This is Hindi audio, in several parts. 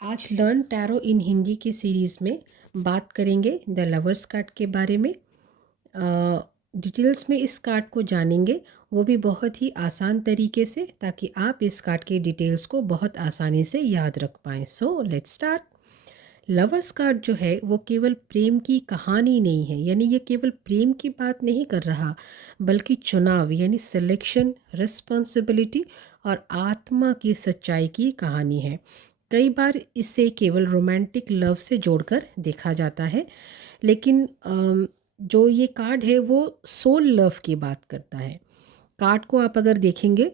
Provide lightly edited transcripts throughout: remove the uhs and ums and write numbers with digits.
आज लर्न टैरो इन हिंदी की सीरीज़ में बात करेंगे द लवर्स कार्ड के बारे में। डिटेल्स में इस कार्ड को जानेंगे, वो भी बहुत ही आसान तरीके से, ताकि आप इस कार्ड के डिटेल्स को बहुत आसानी से याद रख पाएँ। So let's start. Lovers card जो है वो केवल प्रेम की कहानी नहीं है, यानी ये केवल प्रेम की बात नहीं कर रहा, बल्कि चुनाव यानी सिलेक्शन, रिस्पॉन्सिबिलिटी और आत्मा की सच्चाई की कहानी है। कई बार इसे केवल रोमांटिक लव से जोड़कर देखा जाता है, लेकिन जो ये कार्ड है वो सोल लव की बात करता है। कार्ड को आप अगर देखेंगे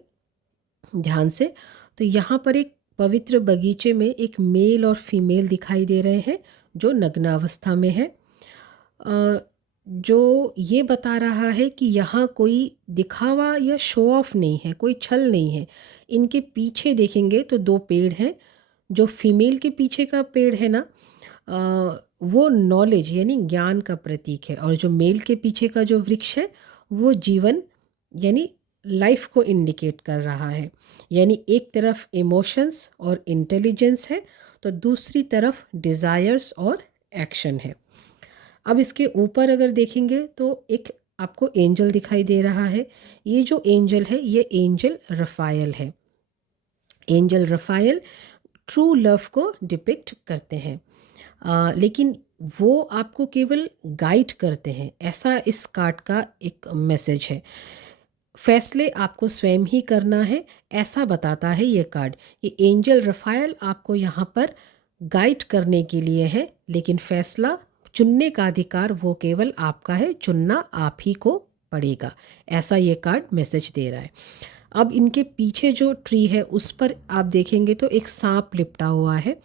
ध्यान से, तो यहाँ पर एक पवित्र बगीचे में एक मेल और फीमेल दिखाई दे रहे हैं जो नग्न अवस्था में है। जो ये बता रहा है कि यहाँ कोई दिखावा या शो ऑफ नहीं है, कोई छल नहीं है। इनके पीछे देखेंगे तो दो पेड़ हैं। जो फीमेल के पीछे का पेड़ है ना, वो नॉलेज यानी ज्ञान का प्रतीक है, और जो मेल के पीछे का जो वृक्ष है वो जीवन यानी लाइफ को इंडिकेट कर रहा है। यानी एक तरफ इमोशंस और इंटेलिजेंस है, तो दूसरी तरफ डिज़ायर्स और एक्शन है। अब इसके ऊपर अगर देखेंगे तो एक आपको एंजल दिखाई दे रहा है। ये जो एंजल है ये एंजल रफ़ायल है। एंजल रफ़ायल ट्रू लव को डिपिक्ट करते हैं, लेकिन वो आपको केवल गाइड करते हैं, ऐसा इस कार्ड का एक मैसेज है। फैसले आपको स्वयं ही करना है, ऐसा बताता है ये कार्ड। ये एंजल रफ़ायल आपको यहाँ पर गाइड करने के लिए है, लेकिन फैसला चुनने का अधिकार वो केवल आपका है, चुनना आप ही को पड़ेगा, ऐसा ये कार्ड मैसेज दे रहा है। अब इनके पीछे जो ट्री है उस पर आप देखेंगे तो एक सांप लिपटा हुआ है,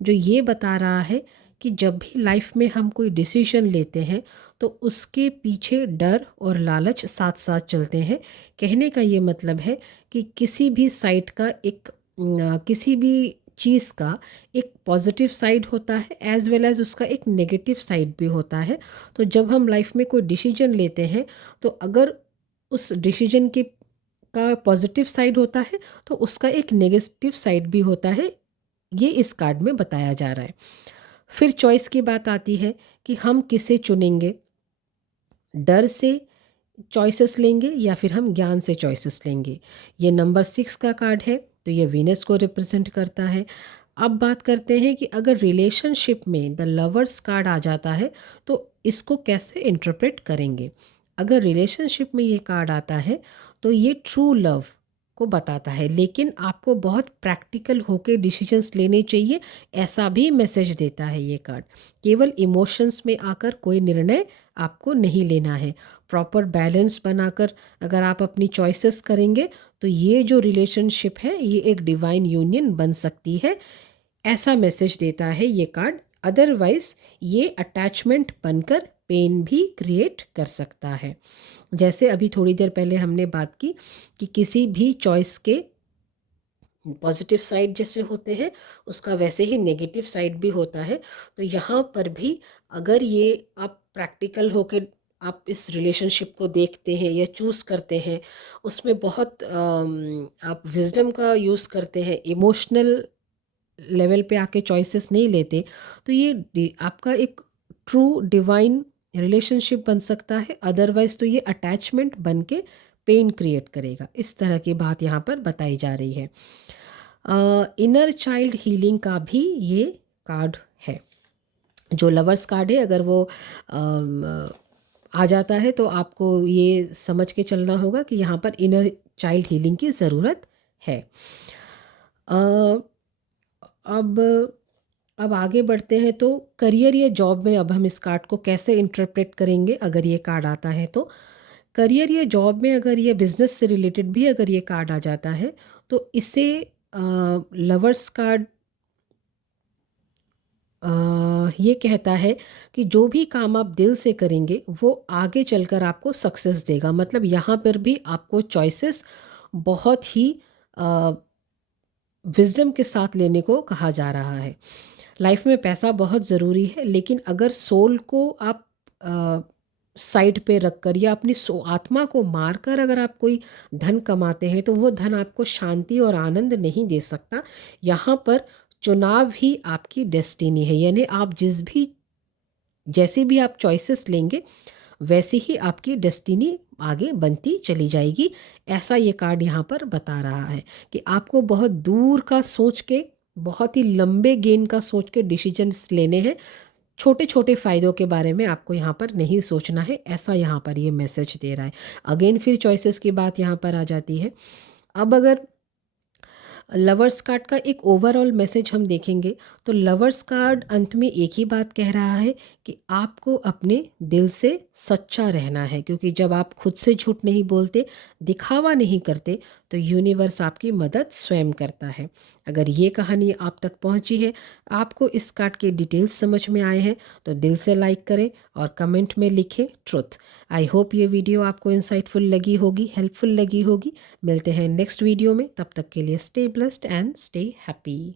जो ये बता रहा है कि जब भी लाइफ में हम कोई डिसीजन लेते हैं तो उसके पीछे डर और लालच साथ साथ चलते हैं। कहने का ये मतलब है कि किसी भी साइड का किसी भी चीज़ का एक पॉजिटिव साइड होता है, एज वेल एज उसका एक नेगेटिव साइड भी होता है। तो जब हम लाइफ में कोई डिसीजन लेते हैं, तो अगर उस डिसीजन के का पॉजिटिव साइड होता है तो उसका एक नेगेटिव साइड भी होता है, ये इस कार्ड में बताया जा रहा है। फिर चॉइस की बात आती है कि हम किसे चुनेंगे, डर से चॉइसेस लेंगे या फिर हम ज्ञान से चॉइसेस लेंगे। ये नंबर 6 का कार्ड है, तो ये वीनस को रिप्रेजेंट करता है। अब बात करते हैं कि अगर रिलेशनशिप में द लवर्स कार्ड आ जाता है तो इसको कैसे इंटरप्रेट करेंगे। अगर रिलेशनशिप में ये कार्ड आता है तो ये ट्रू लव को बताता है, लेकिन आपको बहुत प्रैक्टिकल होकर डिसीजंस लेने चाहिए, ऐसा भी मैसेज देता है ये कार्ड। केवल इमोशंस में आकर कोई निर्णय आपको नहीं लेना है। प्रॉपर बैलेंस बनाकर अगर आप अपनी चॉइसेस करेंगे तो ये जो रिलेशनशिप है ये एक डिवाइन यूनियन बन सकती है, ऐसा मैसेज देता है ये कार्ड। अदरवाइज ये अटैचमेंट बनकर पेन भी क्रिएट कर सकता है। जैसे अभी थोड़ी देर पहले हमने बात की कि किसी भी चॉइस के पॉजिटिव साइड जैसे होते हैं उसका वैसे ही नेगेटिव साइड भी होता है। तो यहाँ पर भी अगर ये आप प्रैक्टिकल होकर आप इस रिलेशनशिप को देखते हैं या चूज़ करते हैं, उसमें बहुत आप विजडम का यूज़ करते हैं, इमोशनल लेवल पे आके चॉइसेस नहीं लेते, तो ये आपका एक ट्रू डिवाइन रिलेशनशिप बन सकता है। अदरवाइज तो ये अटैचमेंट बन के पेन क्रिएट करेगा, इस तरह की बात यहाँ पर बताई जा रही है। इनर चाइल्ड हीलिंग का भी ये कार्ड है। जो लवर्स कार्ड है अगर वो आ जाता है तो आपको ये समझ के चलना होगा कि यहाँ पर इनर चाइल्ड हीलिंग की ज़रूरत है। अब अब आगे बढ़ते हैं तो करियर या जॉब में अब हम इस कार्ड को कैसे इंटरप्रेट करेंगे अगर ये कार्ड आता है तो। करियर या जॉब में अगर ये बिजनेस से रिलेटेड भी अगर ये कार्ड आ जाता है तो इसे लवर्स कार्ड ये कहता है कि जो भी काम आप दिल से करेंगे वो आगे चलकर आपको सक्सेस देगा। मतलब यहाँ पर भी आपको चॉइसेस बहुत ही विजडम के साथ लेने को कहा जा रहा है। लाइफ में पैसा बहुत ज़रूरी है, लेकिन अगर सोल को आप साइड पे रखकर या अपनी आत्मा को मारकर अगर आप कोई धन कमाते हैं तो वो धन आपको शांति और आनंद नहीं दे सकता। यहाँ पर चुनाव ही आपकी डेस्टिनी है, यानी आप जैसे भी आप चॉइसेस लेंगे वैसे ही आपकी डेस्टिनी आगे बनती चली जाएगी। ऐसा ये कार्ड यहाँ पर बता रहा है कि आपको बहुत दूर का सोच के, बहुत ही लंबे गेन का सोच के डिसीजंस लेने हैं। छोटे छोटे फ़ायदों के बारे में आपको यहाँ पर नहीं सोचना है, ऐसा यहाँ पर ये मैसेज दे रहा है। अगेन फिर चॉइसेस की बात यहाँ पर आ जाती है। अब अगर लवर्स कार्ड का एक ओवरऑल मैसेज हम देखेंगे तो लवर्स कार्ड अंत में एक ही बात कह रहा है कि आपको अपने दिल से सच्चा रहना है, क्योंकि जब आप खुद से झूठ नहीं बोलते, दिखावा नहीं करते, तो यूनिवर्स आपकी मदद स्वयं करता है। अगर ये कहानी आप तक पहुंची है, आपको इस कार्ड के डिटेल्स समझ में आए हैं, तो दिल से लाइक करें और कमेंट में लिखें ट्रुथ। आई होप ये वीडियो आपको इंसाइटफुल लगी होगी, हेल्पफुल लगी होगी। मिलते हैं नेक्स्ट वीडियो में, तब तक के लिए stay blessed and stay happy.